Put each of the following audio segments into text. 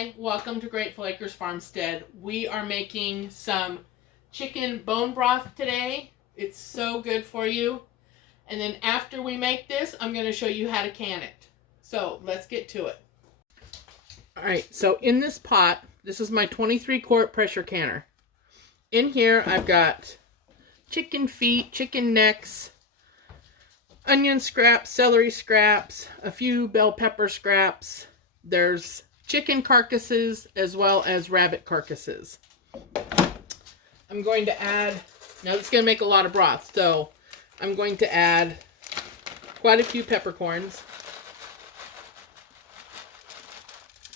Hi, welcome to Grateful Acres Farmstead. We are making some chicken bone broth today. It's so good for you. And then after we make this, I'm going to show you how to can it. So let's get to it. Alright, so in this pot, this is my 23-quart pressure canner. In here I've got chicken feet, chicken necks, onion scraps, celery scraps, a few bell pepper scraps. There's chicken carcasses as well as rabbit carcasses. I'm going to add, now this is going to make a lot of broth, so I'm going to add quite a few peppercorns,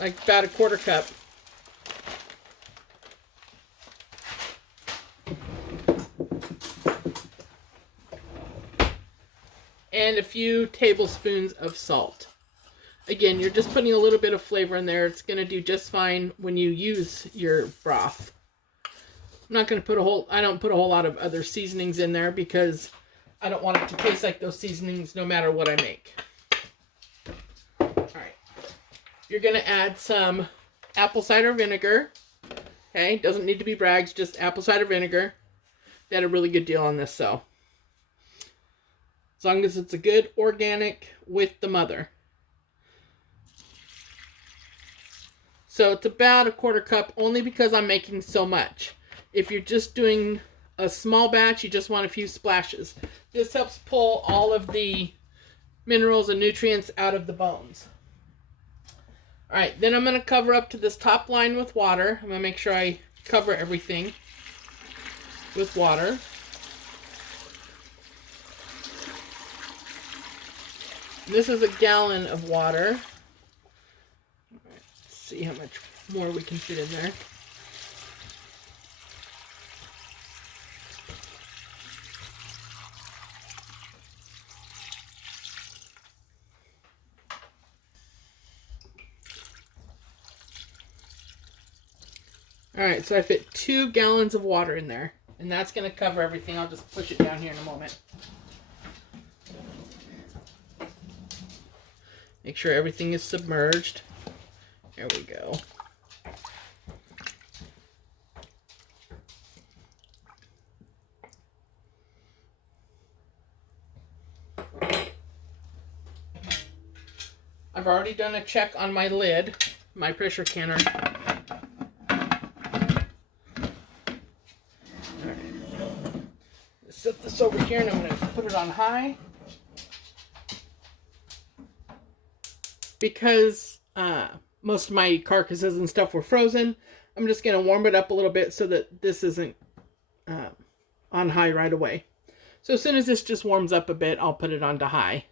like about a quarter cup. And a few tablespoons of salt. Again, you're just putting a little bit of flavor in there. It's going to do just fine when you use your broth. I'm not going to put I don't put a whole lot of other seasonings in there because I don't want it to taste like those seasonings no matter what I make. Alright. You're going to add some apple cider vinegar. Okay, doesn't need to be Bragg's, just apple cider vinegar. They had a really good deal on this, so. As long as it's a good organic with the mother. So it's about a quarter cup only because I'm making so much. If you're just doing a small batch, you just want a few splashes. This helps pull all of the minerals and nutrients out of the bones. Alright, then I'm going to cover up to this top line with water. I'm going to make sure I cover everything with water. This is a gallon of water. Let's see how much more we can fit in there. Alright, so I fit 2 gallons of water in there. And that's going to cover everything. I'll just push it down here in a moment. Make sure everything is submerged. There we go. I've already done a check on my lid, my pressure canner. Set this over here and I'm going to put it on high. Because most of my carcasses and stuff were frozen, I'm just going to warm it up a little bit so that this isn't on high right away. So as soon as this just warms up a bit, I'll put it on to high.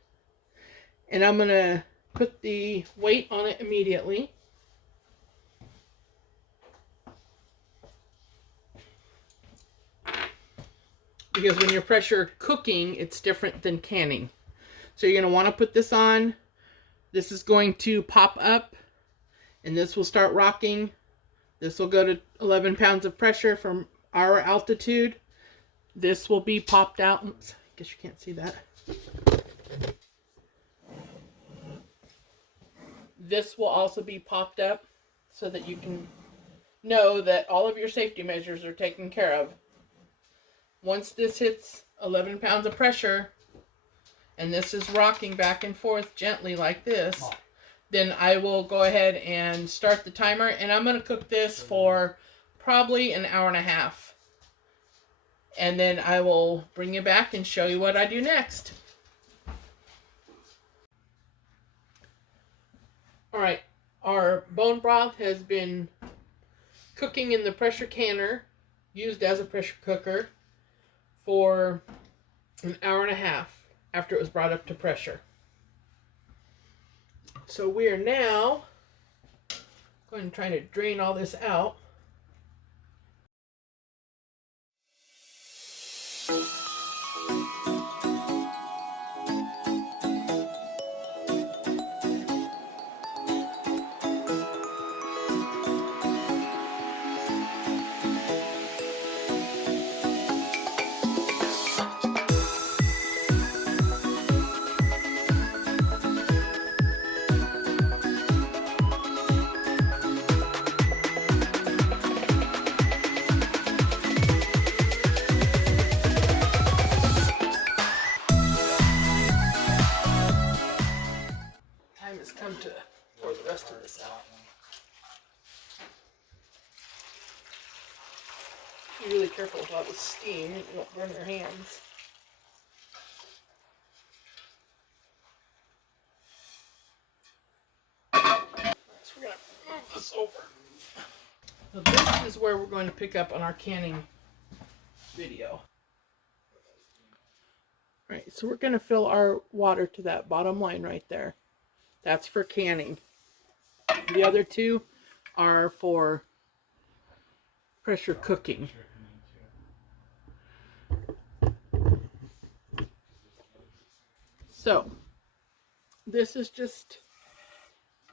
And I'm going to put the weight on it immediately. Because when you're pressure cooking, it's different than canning. So you're going to want to put this on. This is going to pop up, and this will start rocking. This will go to 11 pounds of pressure from our altitude. This will be popped out. Oops, I guess you can't see that. This will also be popped up so that you can know that all of your safety measures are taken care of. Once this hits 11 pounds of pressure, and this is rocking back and forth gently like this, then I will go ahead and start the timer, and I'm going to cook this for probably an hour and a half. And then I will bring you back and show you what I do next. Alright, our bone broth has been cooking in the pressure canner, used as a pressure cooker, for an hour and a half. After it was brought up to pressure. So we are now going to try to drain all this out. pour the rest of this out. Be really careful about the steam. You don't burn your hands. So we're going to move this over. So this is where we're going to pick up on our canning video. Alright, so we're going to fill our water to that bottom line right there. That's for canning. The other two are for pressure cooking. So, this is just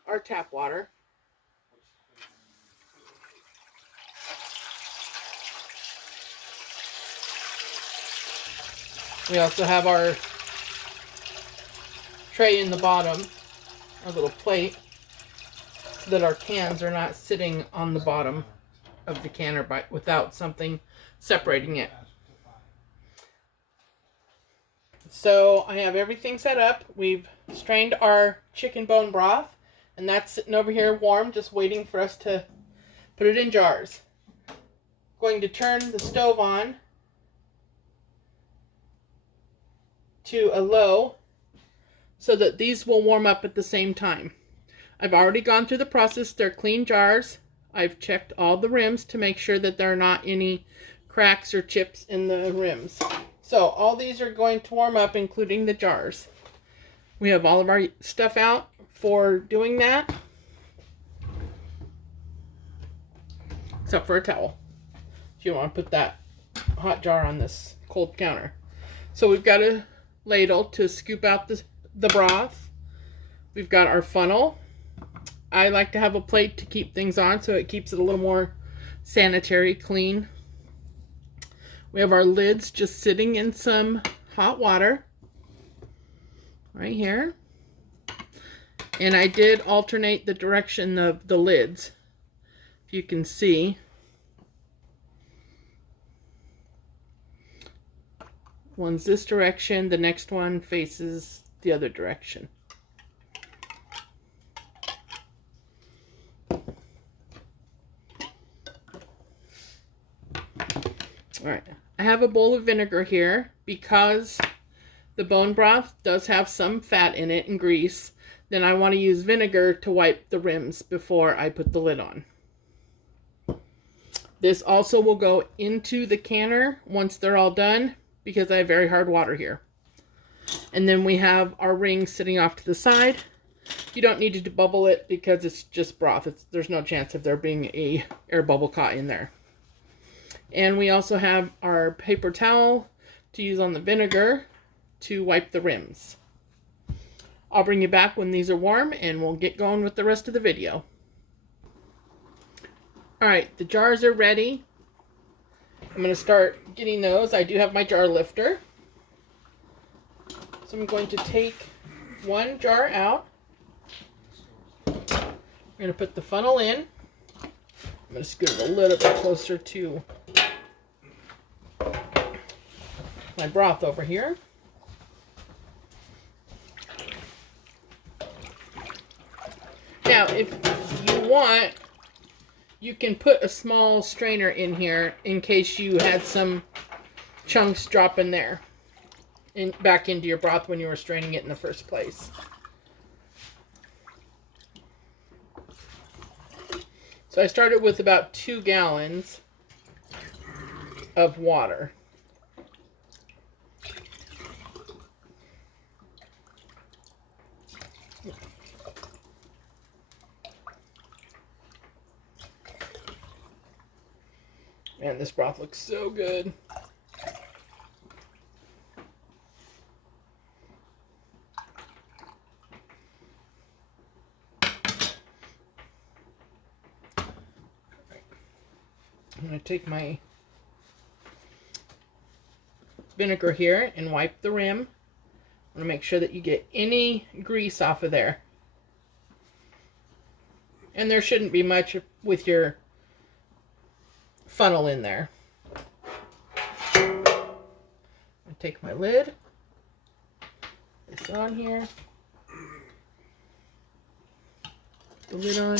our tap water. We also have our tray in the bottom, our little plate, so that our cans are not sitting on the bottom of the canner without something separating it. So I have everything set up. We've strained our chicken bone broth, and that's sitting over here warm, just waiting for us to put it in jars. Going to turn the stove on to a low so that these will warm up at the same time. I've already gone through the process. They're clean jars. I've checked all the rims to make sure that there are not any cracks or chips in the rims. So all these are going to warm up, including the jars. We have all of our stuff out for doing that, except for a towel if you want to put that hot jar on this cold counter. So we've got a ladle to scoop out the broth. We've got our funnel. I like to have a plate to keep things on so it keeps it a little more sanitary, clean. We have our lids just sitting in some hot water right here. And I did alternate the direction of the lids, if you can see. One's this direction, the next one faces the other direction. Alright, I have a bowl of vinegar here because the bone broth does have some fat in it and grease. Then I want to use vinegar to wipe the rims before I put the lid on. This also will go into the canner once they're all done because I have very hard water here. And then we have our rings sitting off to the side. You don't need to bubble it because it's just broth. There's no chance of there being a air bubble caught in there. And we also have our paper towel to use on the vinegar to wipe the rims. I'll bring you back when these are warm and we'll get going with the rest of the video. Alright, the jars are ready. I'm going to start getting those. I do have my jar lifter. So I'm going to take one jar out. I'm going to put the funnel in. I'm going to scoot it a little bit closer to my broth over here. Now, if you want, you can put a small strainer in here in case you had some chunks drop in there and back into your broth when you were straining it in the first place. So I started with about 2 gallons of water. Man, this broth looks so good. I'm going to take my vinegar here and wipe the rim. I'm going to make sure that you get any grease off of there. And there shouldn't be much with your funnel in there. I take my lid, place it on here. the lid on.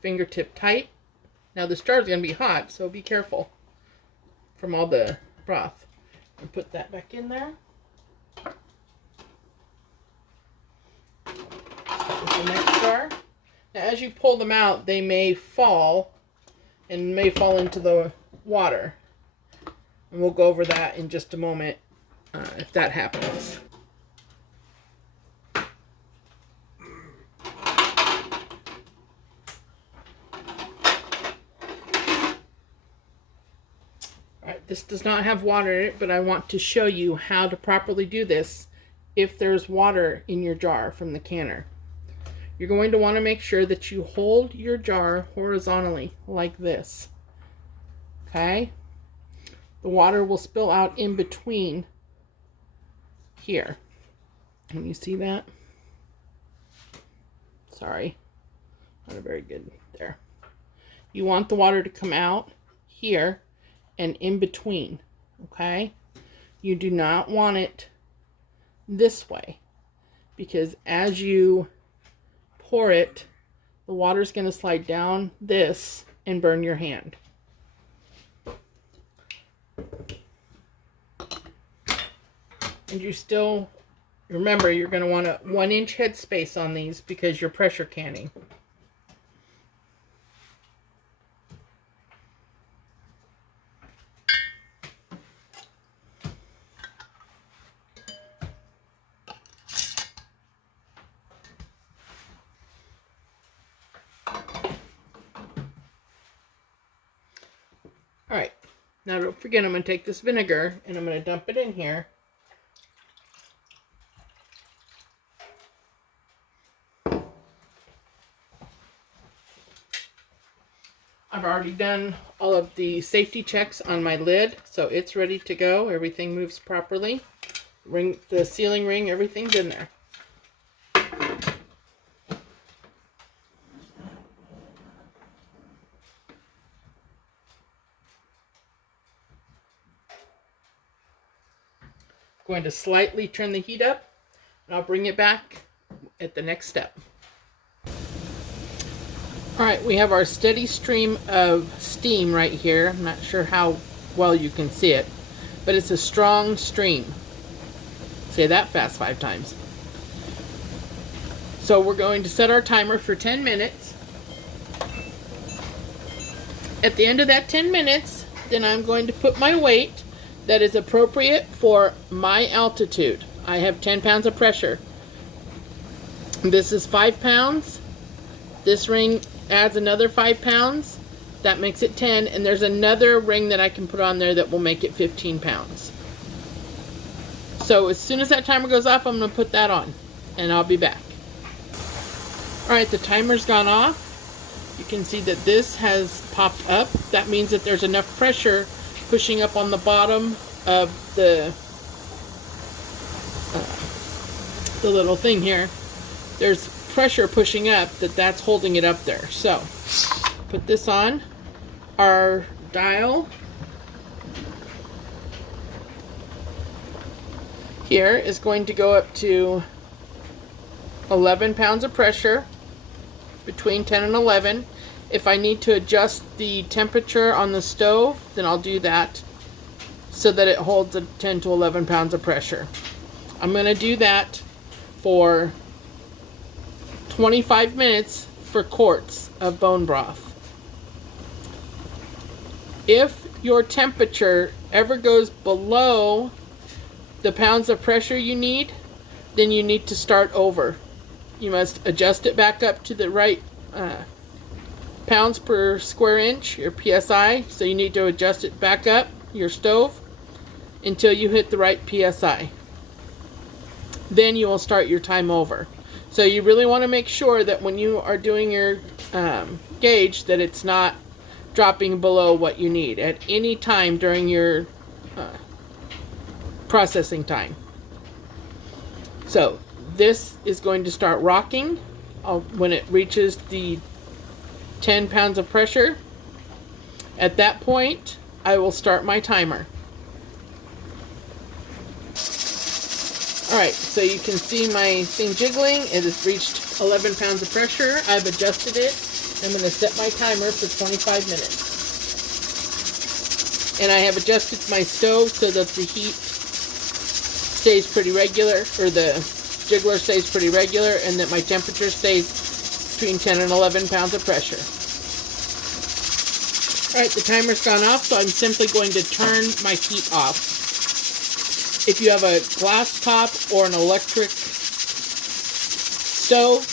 Fingertip tight. Now this jar is going to be hot, so be careful from all the broth. And put that back in there. The next jar. Now as you pull them out, they may fall and may fall into the water. And we'll go over that in just a moment if that happens. Alright, this does not have water in it, but I want to show you how to properly do this if there's water in your jar from the canner. You're going to want to make sure that you hold your jar horizontally like this. Okay? The water will spill out in between here. Can you see that? Sorry. Not very good there. You want the water to come out here and in between. Okay? You do not want it this way, because as you pour it, the water's going to slide down this and burn your hand. And you still, remember, you're going to want a 1-inch head space on these because you're pressure canning. Alright, now don't forget, I'm going to take this vinegar and I'm going to dump it in here. I've already done all of the safety checks on my lid, so it's ready to go. Everything moves properly. Ring, the sealing ring, everything's in there. Going to slightly turn the heat up, and I'll bring it back at the next step. Alright, we have our steady stream of steam right here. I'm not sure how well you can see it, but it's a strong stream. Say that fast 5 times. So we're going to set our timer for 10 minutes. At the end of that 10 minutes, then I'm going to put my weight that is appropriate for my altitude. I have 10 pounds of pressure. This is 5 pounds. This ring adds another 5 pounds. That makes it 10. And there's another ring that I can put on there that will make it 15 pounds. So as soon as that timer goes off, I'm going to put that on. And I'll be back. Alright, the timer's gone off. You can see that this has popped up. That means that there's enough pressure pushing up on the bottom of the little thing here. There's pressure pushing up that's holding it up there. So put this on. Our dial here is going to go up to 11 pounds of pressure, between 10 and 11. If I need to adjust the temperature on the stove, then I'll do that so that it holds a 10 to 11 pounds of pressure. I'm going to do that for 25 minutes for quarts of bone broth. If your temperature ever goes below the pounds of pressure you need, then you need to start over. You must adjust it back up to the right pounds per square inch, your PSI. So you need to adjust it back up, your stove, until you hit the right PSI. Then you will start your time over. So you really want to make sure that when you are doing your gauge, that it's not dropping below what you need at any time during your processing time. So this is going to start rocking when it reaches the 10 pounds of pressure. At that point, I will start my timer. Alright, so you can see my thing jiggling. It has reached 11 pounds of pressure. I've adjusted it. I'm going to set my timer for 25 minutes. And I have adjusted my stove so that the heat stays pretty regular, or the jiggler stays pretty regular, and that my temperature stays between 10 and 11 pounds of pressure. Alright, the timer's gone off, so I'm simply going to turn my heat off. If you have a glass top or an electric stove,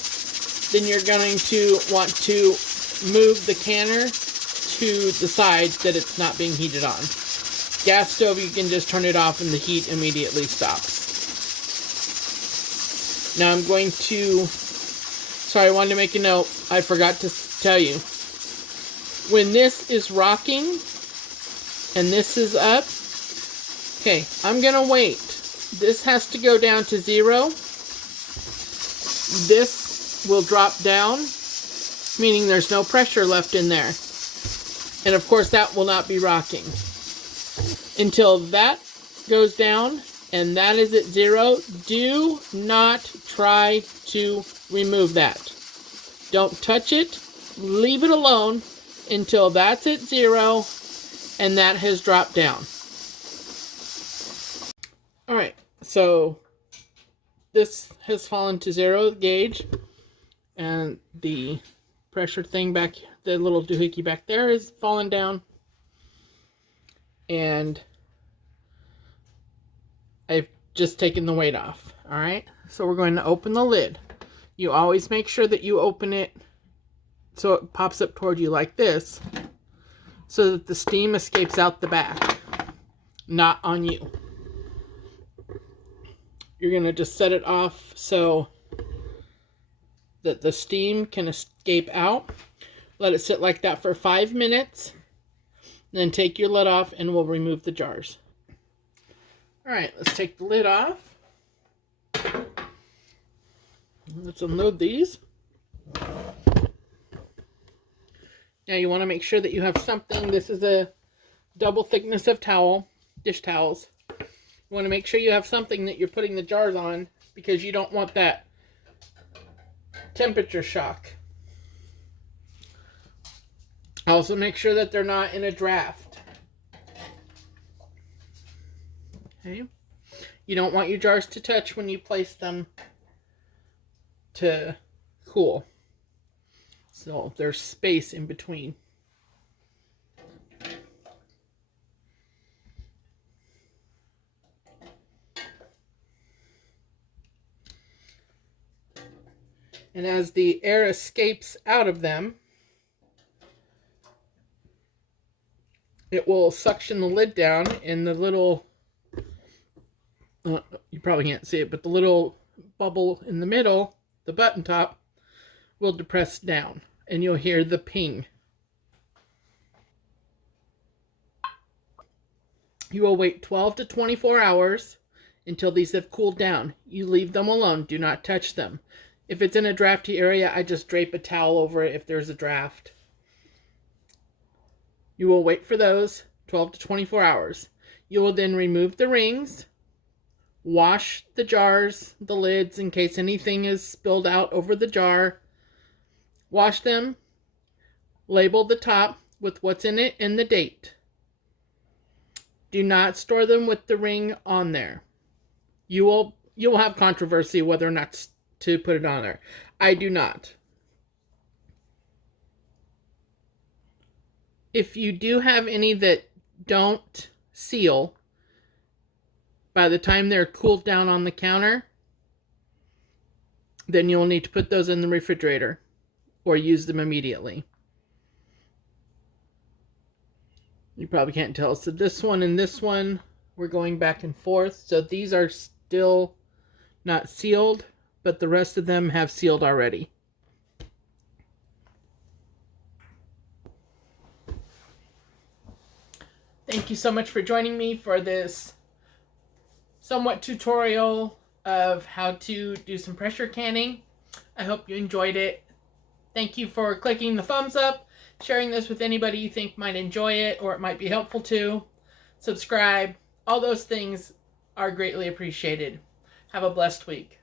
then you're going to want to move the canner to the side that it's not being heated on. Gas stove, you can just turn it off and the heat immediately stops. Now I'm going to, sorry, I wanted to make a note. I forgot to tell you. When this is rocking and this is up, okay, I'm going to wait. This has to go down to 0. This will drop down, meaning there's no pressure left in there. And of course that will not be rocking. Until that goes down and that is at 0, do not try to remove that. Don't touch it. Leave it alone until that's at 0 and that has dropped down. Alright, so this has fallen to 0 gauge, and the pressure thing back, the little doohickey back there, is fallen down, and I've just taken the weight off. Alright, so we're going to open the lid. You always make sure that you open it so it pops up toward you like this, so that the steam escapes out the back, not on you. You're going to just set it off so that the steam can escape out. Let it sit like that for 5 minutes. Then take your lid off and we'll remove the jars. Alright, let's take the lid off. Let's unload these. Now you want to make sure that you have something. This is a double thickness of towel, dish towels. You want to make sure you have something that you're putting the jars on, because you don't want that temperature shock. Also make sure that they're not in a draft. Okay. You don't want your jars to touch when you place them to cool. So there's space in between. And as the air escapes out of them, it will suction the lid down, and the little, you probably can't see it, but the little bubble in the middle, the button top, will depress down, and you'll hear the ping. You will wait 12 to 24 hours until these have cooled down. You leave them alone. Do not touch them. If it's in a drafty area, I just drape a towel over it if there's a draft. You will wait for those 12 to 24 hours. You will then remove the rings, wash the jars, the lids, in case anything is spilled out over the jar. Wash them, label the top with what's in it and the date. Do not store them with the ring on there. You will have controversy whether or not to put it on there. I do not. If you do have any that don't seal, by the time they're cooled down on the counter, then you'll need to put those in the refrigerator or use them immediately. You probably can't tell. So this one and this one, we're going back and forth. So these are still not sealed, but the rest of them have sealed already. Thank you so much for joining me for this somewhat tutorial of how to do some pressure canning. I hope you enjoyed it. Thank you for clicking the thumbs up, sharing this with anybody you think might enjoy it or it might be helpful to. Subscribe. All those things are greatly appreciated. Have a blessed week.